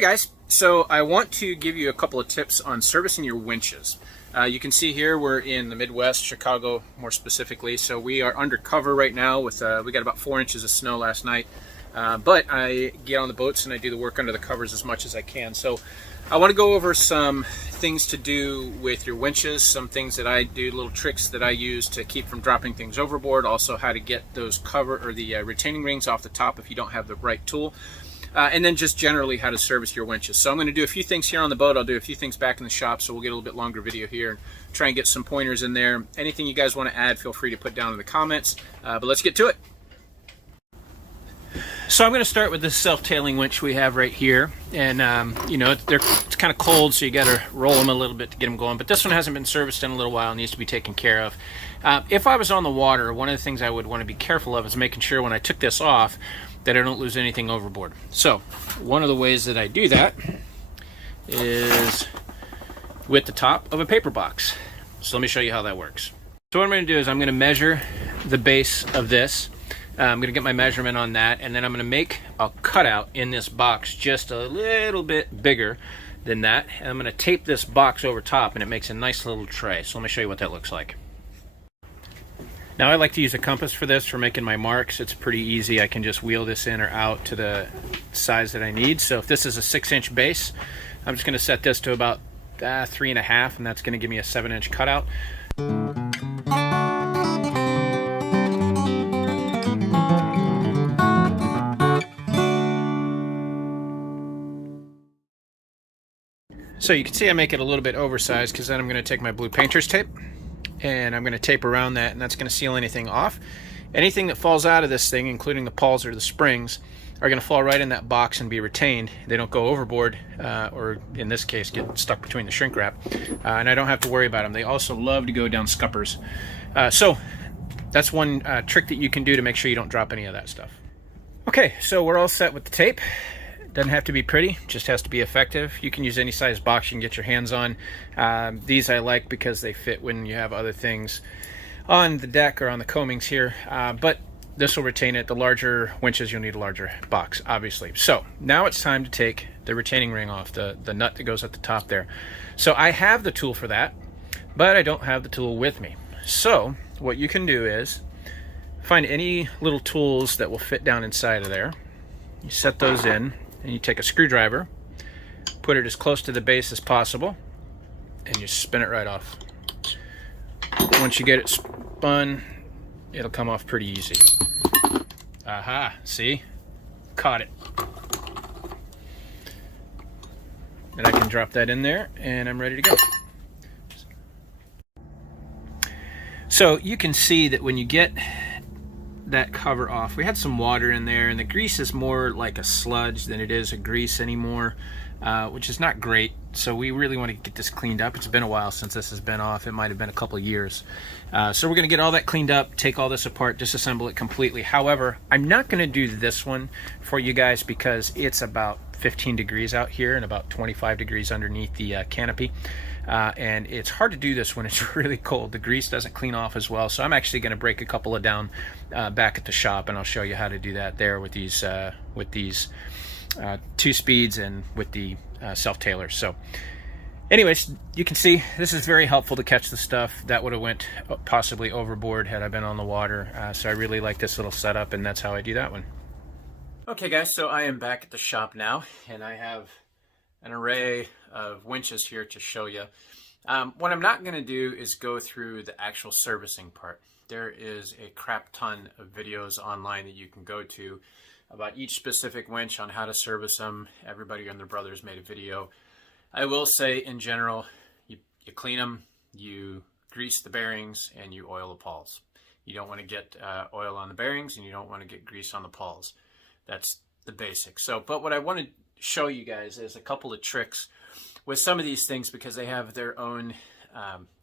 Hey guys, so I want to give you a couple of tips on servicing your winches. You can see here we're in the Midwest, Chicago more specifically, so we are undercover right now with, we got about 4 inches of snow last night, but I get on the boats and I do the work under the covers as much as I can. So I want to go over some things to do with your winches, some things that I do, little tricks that I use to keep from dropping things overboard, also how to get those cover or the retaining rings off the top if you don't have the right tool. And then just generally how to service your winches. So I'm going to do a few things here on the boat. I'll do a few things back in the shop, so we'll get a little bit longer video here and try and get some pointers in there. Anything you guys want to add, feel free to put down in the comments. But let's get to it. So I'm going to start with this self-tailing winch we have right here. And, you know, it's kind of cold, so you got to roll them a little bit to get them going. But this one hasn't been serviced in a little while and needs to be taken care of. If I was on the water, one of the things I would want to be careful of is making sure when I took this off that I don't lose anything overboard. So one of the ways that I do that is with the top of a paper box. So let me show you how that works. So what I'm going to do is I'm going to measure the base of this. I'm going to get my measurement on that, and then I'm going to make a cutout in this box just a little bit bigger than that. And I'm going to tape this box over top, and it makes a nice little tray. So let me show you what that looks like. Now I like to use a compass for this, for making my marks. It's pretty easy. I can just wheel this in or out to the size that I need. So if this is a 6-inch base, I'm just going to set this to about 3.5, and that's going to give me a 7-inch cutout. So you can see I make it a little bit oversized because then I'm going to take my blue painter's tape and I'm going to tape around that, and that's going to seal anything off. Anything that falls out of this thing, including the pawls or the springs, are going to fall right in that box and be retained. They don't go overboard, or in this case get stuck between the shrink wrap, and I don't have to worry about them. They also love to go down scuppers. So that's one trick that you can do to make sure you don't drop any of that stuff. Okay, so we're all set with the tape. Doesn't have to be pretty, just has to be effective. You can use any size box you can get your hands on. These I like because they fit when you have other things on the deck or on the coamings here, but this will retain it. The larger winches, you'll need a larger box, obviously. So now it's time to take the retaining ring off, the nut that goes at the top there. So I have the tool for that, but I don't have the tool with me. So what you can do is find any little tools that will fit down inside of there. You set those in, and you take a screwdriver, put it as close to the base as possible, and you spin it right off. Once you get it spun, it'll come off pretty easy. Aha, see? Caught it. And I can drop that in there, and I'm ready to go. So you can see that when you get that cover off, we had some water in there, and the grease is more like a sludge than it is a grease anymore, which is not great. So we really want to get this cleaned up. It's been a while since this has been off. It might have been a couple of years. So we're going to get all that cleaned up, take all this apart, disassemble it completely. However, I'm not going to do this one for you guys because it's about 15 degrees out here and about 25 degrees underneath the canopy. And it's hard to do this when it's really cold. The grease doesn't clean off as well. So I'm actually going to break a couple of down back at the shop, and I'll show you how to do that there with these 2 speeds and with the self-tailers. So anyways, you can see this is very helpful to catch the stuff that would have went possibly overboard had I been on the water. So I really like this little setup, and that's how I do that one. Okay guys, so I am back at the shop now, and I have an array of winches here to show you. What I'm not going to do is go through the actual servicing part. There is a crap ton of videos online that you can go to about each specific winch on how to service them. Everybody and their brothers made a video. I will say in general, you clean them, you grease the bearings, and you oil the pawls. You don't want to get oil on the bearings, and you don't want to get grease on the pawls. That's the basics. So, but what I want to show you guys is a couple of tricks with some of these things because they have their own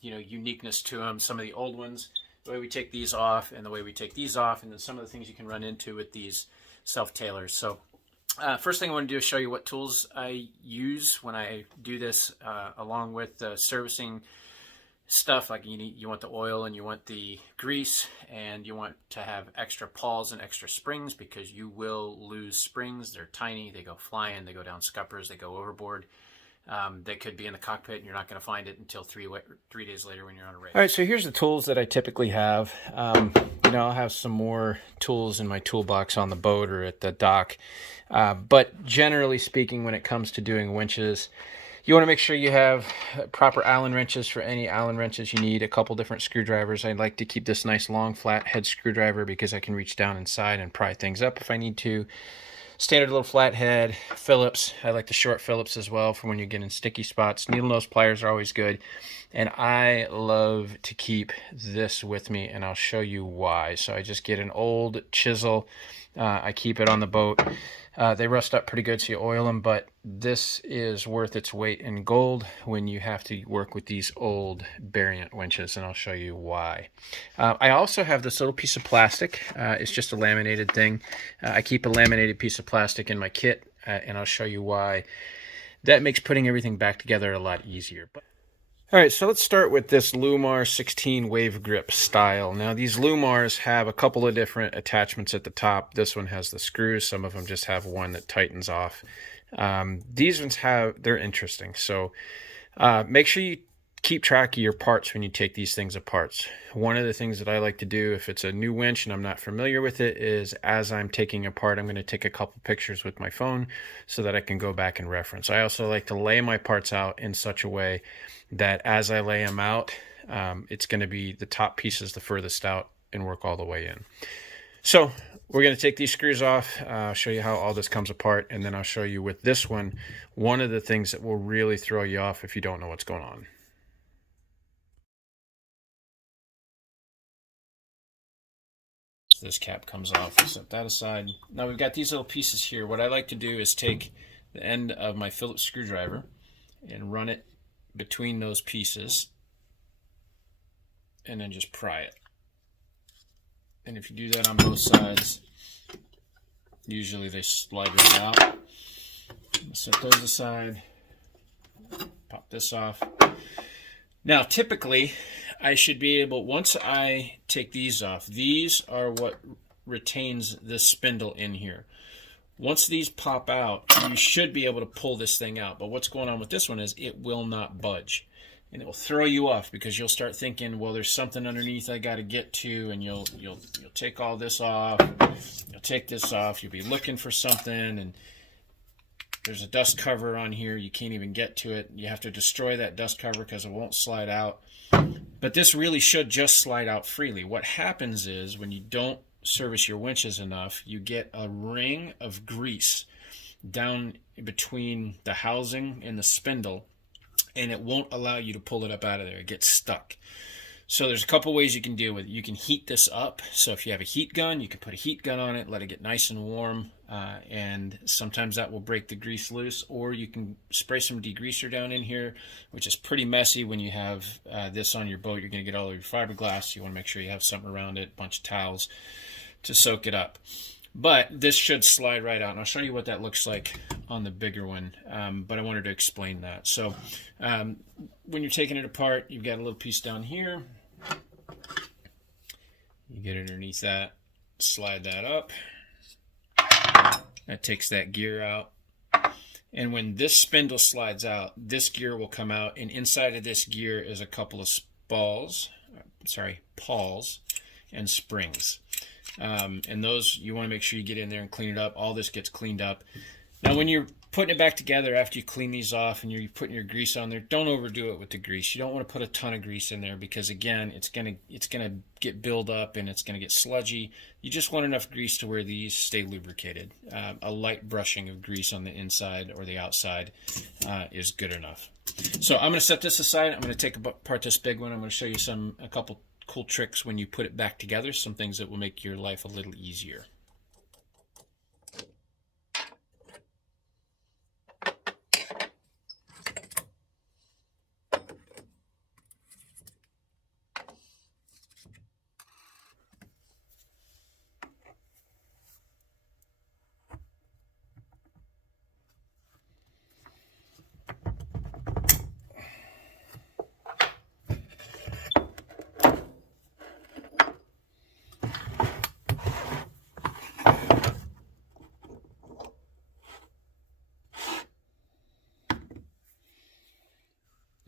you know, uniqueness to them. Some of the old ones, the way we take these off and the way we take these off, and then some of the things you can run into with these self-tailers. So first thing I want to do is show you what tools I use when I do this, along with servicing stuff. Like you want the oil and you want the grease, and you want to have extra pawls and extra springs, because you will lose springs. They're tiny, they go flying, they go down scuppers, they go overboard. They could be in the cockpit and you're not going to find it until 3 days later when you're on a race. All right, so here's the tools that I typically have. I'll have some more tools in my toolbox on the boat or at the dock. But generally speaking, when it comes to doing winches, you want to make sure you have proper Allen wrenches. For any Allen wrenches you need, a couple different screwdrivers. I like to keep this nice long flat head screwdriver because I can reach down inside and pry things up if I need to. Standard little flathead. Phillips. I like the short Phillips as well for when you get in sticky spots. Needle nose pliers are always good. And I love to keep this with me, and I'll show you why. So I just get an old chisel. I keep it on the boat. They rust up pretty good, so you oil them, but this is worth its weight in gold when you have to work with these old variant winches, and I'll show you why. I also have this little piece of plastic. It's just a laminated thing. I keep a laminated piece of plastic in my kit, and I'll show you why. That makes putting everything back together a lot easier. All right, so let's start with this Lumar 16 wave grip style. Now, these Lumars have a couple of different attachments at the top. This one has the screws. Some of them just have one that tightens off. These ones they're interesting. So make sure you keep track of your parts when you take these things apart. One of the things that I like to do if it's a new winch and I'm not familiar with it is, as I'm taking apart, I'm going to take a couple pictures with my phone so that I can go back and reference. I also like to lay my parts out in such a way that as I lay them out, it's going to be the top pieces the furthest out and work all the way in. So we're going to take these screws off. I'll show you how all this comes apart, and then I'll show you with this one of the things that will really throw you off if you don't know what's going on. So this cap comes off. We'll set that aside. Now we've got these little pieces here. What I like to do is take the end of my Phillips screwdriver and run it between those pieces and then just pry it. And if you do that on both sides, usually they slide right out. Set those aside, pop this off. Now typically I should be able, once I take these off, these are what retains this spindle in here. Once these pop out, you should be able to pull this thing out. But what's going on with this one is it will not budge. And it will throw you off because you'll start thinking, well, there's something underneath I got to get to, and you'll take all this off. You'll take this off. You'll be looking for something, and there's a dust cover on here. You can't even get to it. You have to destroy that dust cover because it won't slide out. But this really should just slide out freely. What happens is when you don't service your winches enough, you get a ring of grease down between the housing and the spindle, and it won't allow you to pull it up out of there. It gets stuck. So there's a couple ways you can deal with it. You can heat this up. So if you have a heat gun, you can put a heat gun on it, let it get nice and warm, and sometimes that will break the grease loose. Or you can spray some degreaser down in here, which is pretty messy when you have this on your boat. You're going to get all of your fiberglass. You want to make sure you have something around it, a bunch of towels to soak it up. But this should slide right out, and I'll show you what that looks like on the bigger one, but I wanted to explain that. So when you're taking it apart, you've got a little piece down here. You get underneath that, slide that up. That takes that gear out. And when this spindle slides out, this gear will come out, and inside of this gear is a couple of pawls and springs. And those, you want to make sure you get in there and clean it up. All this gets cleaned up. Now when you're putting it back together after you clean these off and you're putting your grease on there, don't overdo it with the grease. You don't want to put a ton of grease in there because, again, it's gonna get build up and it's gonna get sludgy. You just want enough grease to where these stay lubricated. A light brushing of grease on the inside or the outside is good enough. So I'm going to set this aside. I'm going to take apart this big one. I'm going to show you a couple cool tricks when you put it back together, some things that will make your life a little easier.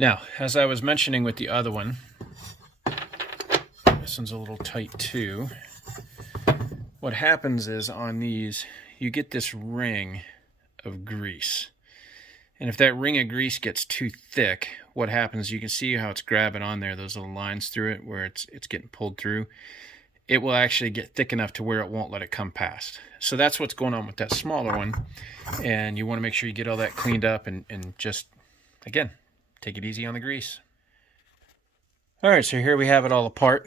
Now, as I was mentioning with the other one, this one's a little tight too. What happens is on these, you get this ring of grease. And if that ring of grease gets too thick, what happens, you can see how it's grabbing on there, those little lines through it where it's getting pulled through. It will actually get thick enough to where it won't let it come past. So that's what's going on with that smaller one. And you want to make sure you get all that cleaned up and just, again, take it easy on the grease. All right, so here we have it all apart.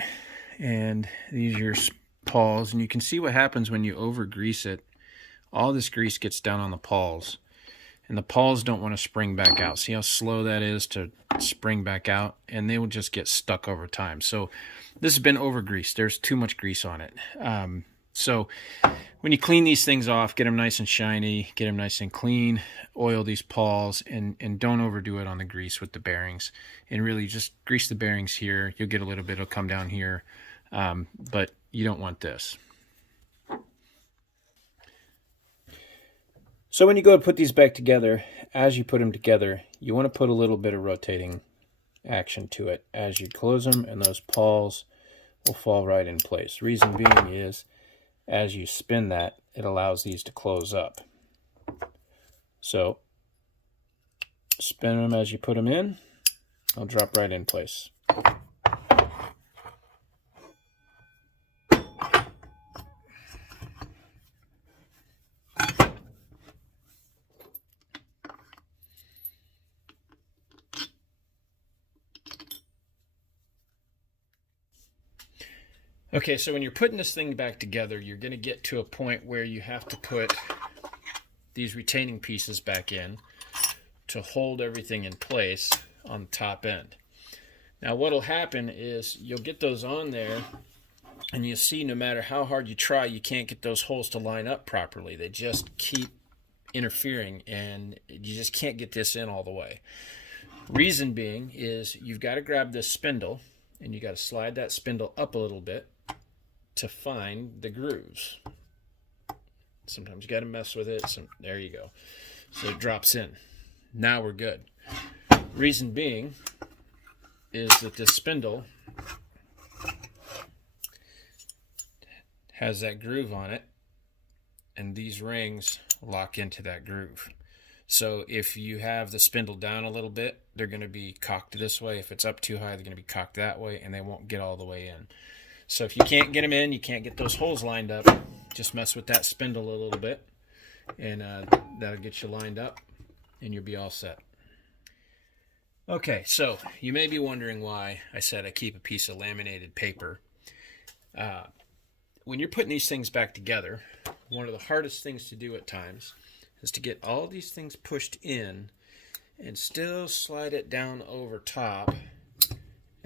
And these are your pawls. And you can see what happens when you over grease it. All this grease gets down on the pawls. And the pawls don't want to spring back out. See how slow that is to spring back out? And they will just get stuck over time. So this has been over greased. There's too much grease on it. So when you clean these things off, get them nice and shiny, get them nice and clean, oil these pawls, and don't overdo it on the grease with the bearings. And really just grease the bearings here. You'll get a little bit, it'll come down here. But you don't want this. So when you go to put these back together, as you put them together, you want to put a little bit of rotating action to it as you close them, and those pawls will fall right in place. Reason being is, as you spin that, it allows these to close up. So spin them as you put them in, they'll drop right in place. Okay, so when you're putting this thing back together, you're going to get to a point where you have to put these retaining pieces back in to hold everything in place on the top end. Now what'll happen is you'll get those on there, and you'll see no matter how hard you try, you can't get those holes to line up properly. They just keep interfering, and you just can't get this in all the way. Reason being is you've got to grab this spindle, and you got to slide that spindle up a little bit to find the grooves. Sometimes you got to mess with it. So there you go. So it drops in. Now we're good. Reason being is that this spindle has that groove on it, and these rings lock into that groove. So if you have the spindle down a little bit, they're going to be cocked this way. If it's up too high, they're going to be cocked that way, and they won't get all the way in. So if you can't get them in, you can't get those holes lined up, just mess with that spindle a little bit, and that'll get you lined up, and you'll be all set. Okay, so you may be wondering why I said I keep a piece of laminated paper. When you're putting these things back together, one of the hardest things to do at times is to get all these things pushed in and still slide it down over top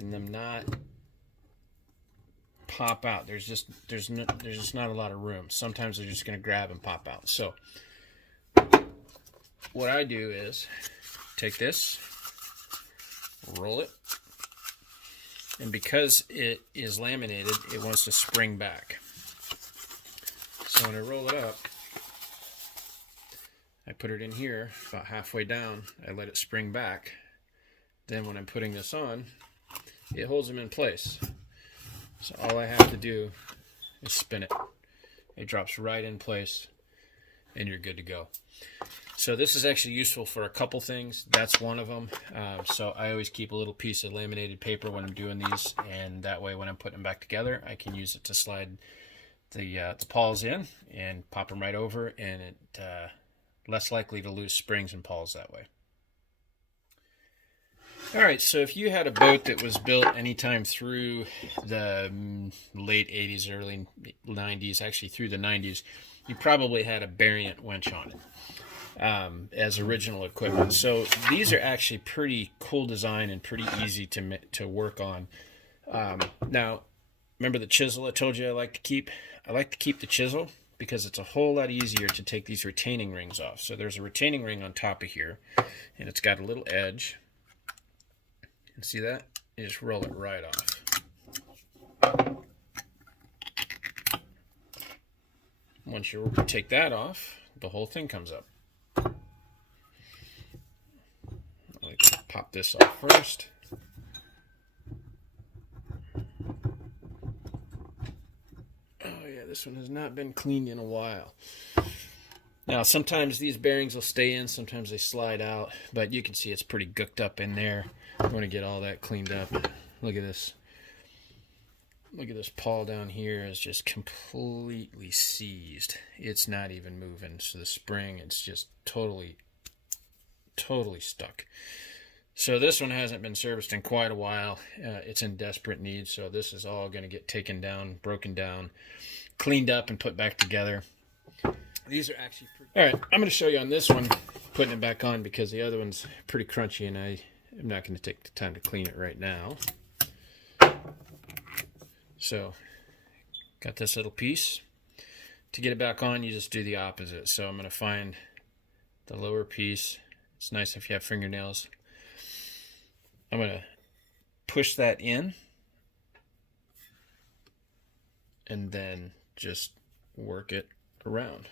and them not pop out. There's just not a lot of room. Sometimes they're just going to grab and pop out. So what I do is take this, roll it, and because it is laminated, it wants to spring back. So when I roll it up, I put it in here about halfway down, I let it spring back. Then when I'm putting this on, it holds them in place. So all I have to do is spin it. It drops right in place, and you're good to go. So this is actually useful for a couple things. That's one of them. So I always keep a little piece of laminated paper when I'm doing these, and that way when I'm putting them back together, I can use it to slide the pawls in and pop them right over, and it less likely to lose springs and pawls that way. All right, so if you had a boat that was built anytime through the late 80s, early 90s, actually through the 90s, you probably had a variant winch on it as original equipment. So these are actually pretty cool design and pretty easy to work on. Now, remember the chisel I told you I like to keep? I like to keep the chisel because it's a whole lot easier to take these retaining rings off. So there's a retaining ring on top of here, and it's got a little edge. And see that? You just roll it right off. Once you take that off, the whole thing comes up. I like to pop pop this off first. Oh yeah, this one has not been cleaned in a while. Now sometimes these bearings will stay in, sometimes they slide out, but you can see it's pretty gooked up in there. I want to get all that cleaned up. Look at this. Look at this pawl down here is just completely seized. It's not even moving. So the spring, it's just totally stuck. So this one hasn't been serviced in quite a while. It's in desperate need. So this is all going to get taken down, broken down, cleaned up, and put back together. These are actually pretty... All right, I'm going to show you on this one, putting it back on because the other one's pretty crunchy, and I am not going to take the time to clean it right now. So, got this little piece. To get it back on, you just do the opposite. So I'm going to find the lower piece. It's nice if you have fingernails. I'm going to push that in and then just work it around.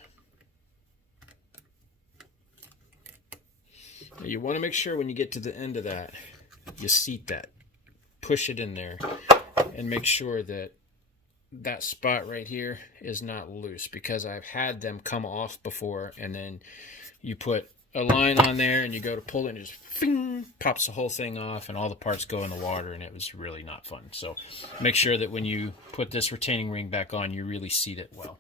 Now you want to make sure when you get to the end of that, you seat that. Push it in there and make sure that that spot right here is not loose, because I've had them come off before, and then you put a line on there and you go to pull it and it just fing, pops the whole thing off and all the parts go in the water, and it was really not fun. So make sure that when you put this retaining ring back on, you really seat it well.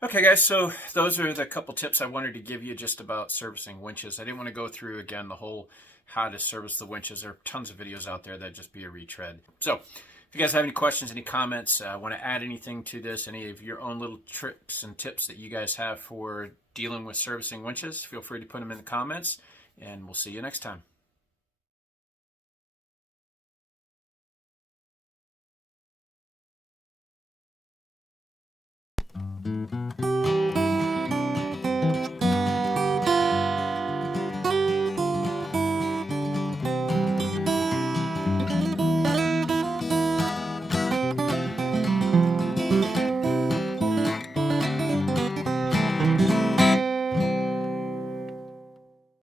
Okay guys, so those are the couple tips I wanted to give you just about servicing winches. I didn't want to go through again the whole how to service the winches. There are tons of videos out there that'd just be a retread. So if you guys have any questions, any comments, want to add anything to this, any of your own little tricks and tips that you guys have for dealing with servicing winches, feel free to put them in the comments, and we'll see you next time.